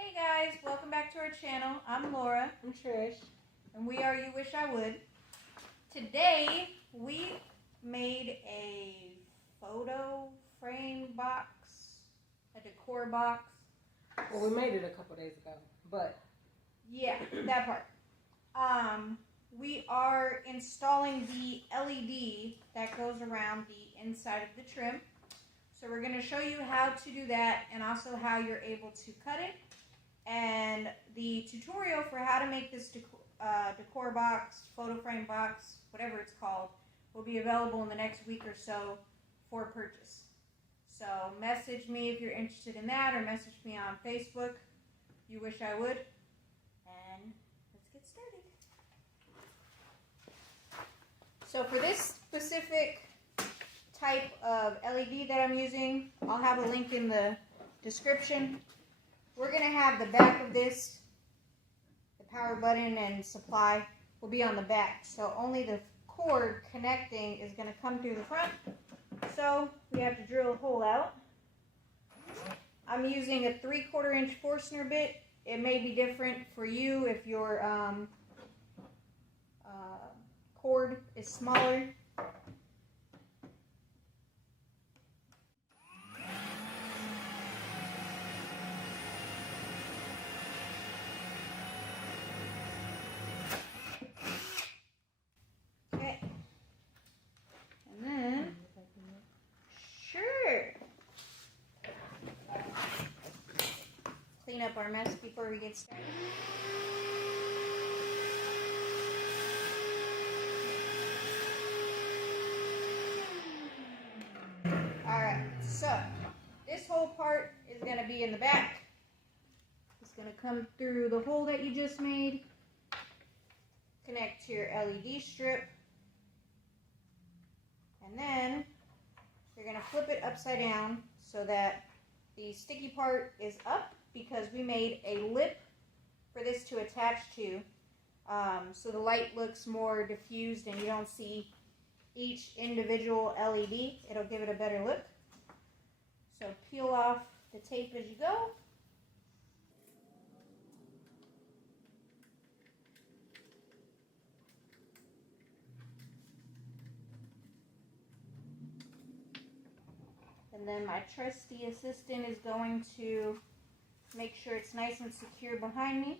Hey guys, welcome back to our channel. I'm Laura. I'm Trish. And we are You Wish I Would. Today we made a photo frame box, a decor box. Well, we made it a couple days ago, but yeah, that part. We are installing the LED that goes around the inside of the trim. So we're going to show you how to do that and also how you're able to cut it. And the tutorial for how to make this decor box, photo frame box, whatever it's called, will be available in the next week or so for purchase. So message me if you're interested in that, or message me on Facebook, You Wish I Would, and let's get started. So for this specific type of LED that I'm using, I'll have a link in the description. We're going to have the back of this, the power button and supply will be on the back. So only the cord connecting is going to come through the front. So we have to drill a hole out. I'm using a 3/4 inch Forstner bit. It may be different for you if your cord is smaller. Okay. And then, sure. Clean up our mess before we get started. Alright, so this whole part is going to be in the back. It's going to come through the hole that you just made, connect to your LED strip, and then you're going to flip it upside down so that the sticky part is up, because we made a lip for this to attach to, so the light looks more diffused and you don't see each individual LED. It'll give it a better look. So peel off the tape as you go. And then my trusty assistant is going to make sure it's nice and secure behind me.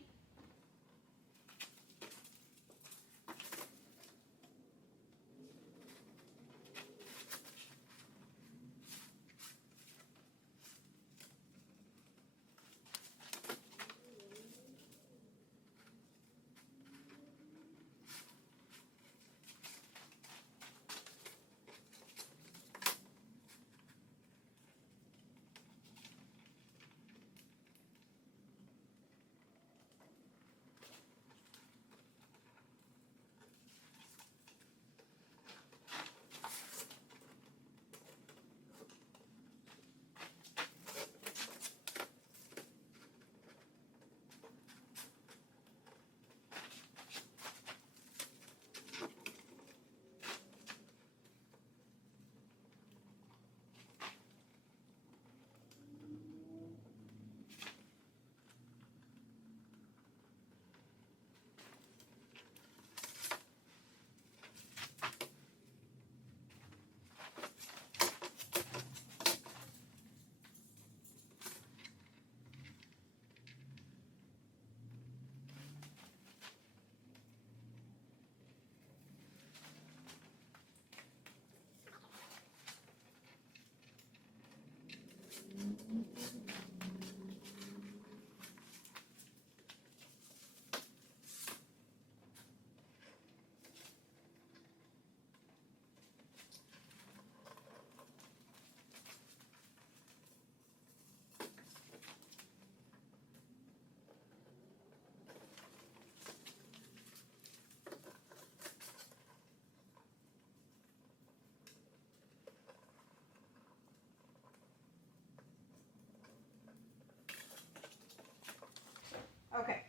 Okay,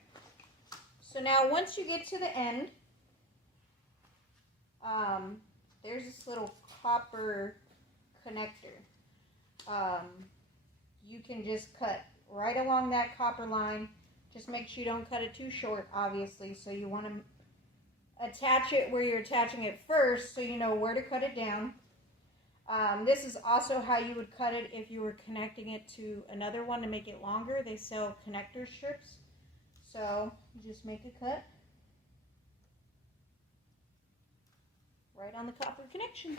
so now once you get to the end, there's this little copper connector. You can just cut right along that copper line. Just make sure you don't cut it too short, obviously. So you want to attach it where you're attaching it first, so you know where to cut it down. This is also how you would cut it if you were connecting it to another one to make it longer. They sell connector strips. So just make a cut right on the copper connection.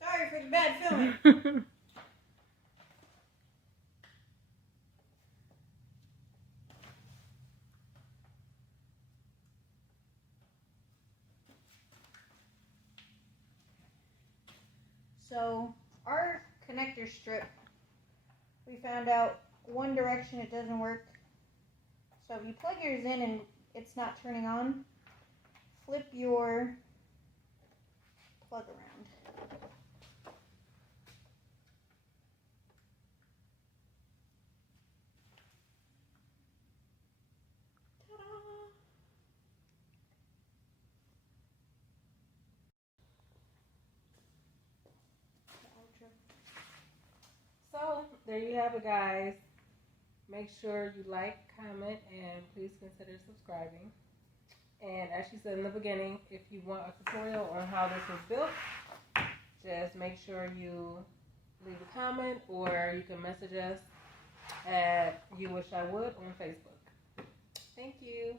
Sorry for the bad filming. So our connector strip, we found out one direction it doesn't work. So if you plug yours in and it's not turning on, flip your plug around. So there you have it, guys. Make sure you like, comment, and please consider subscribing. And as she said in the beginning, if you want a tutorial on how this was built, just make sure you leave a comment, or you can message us at You Wish I Would on Facebook. Thank you.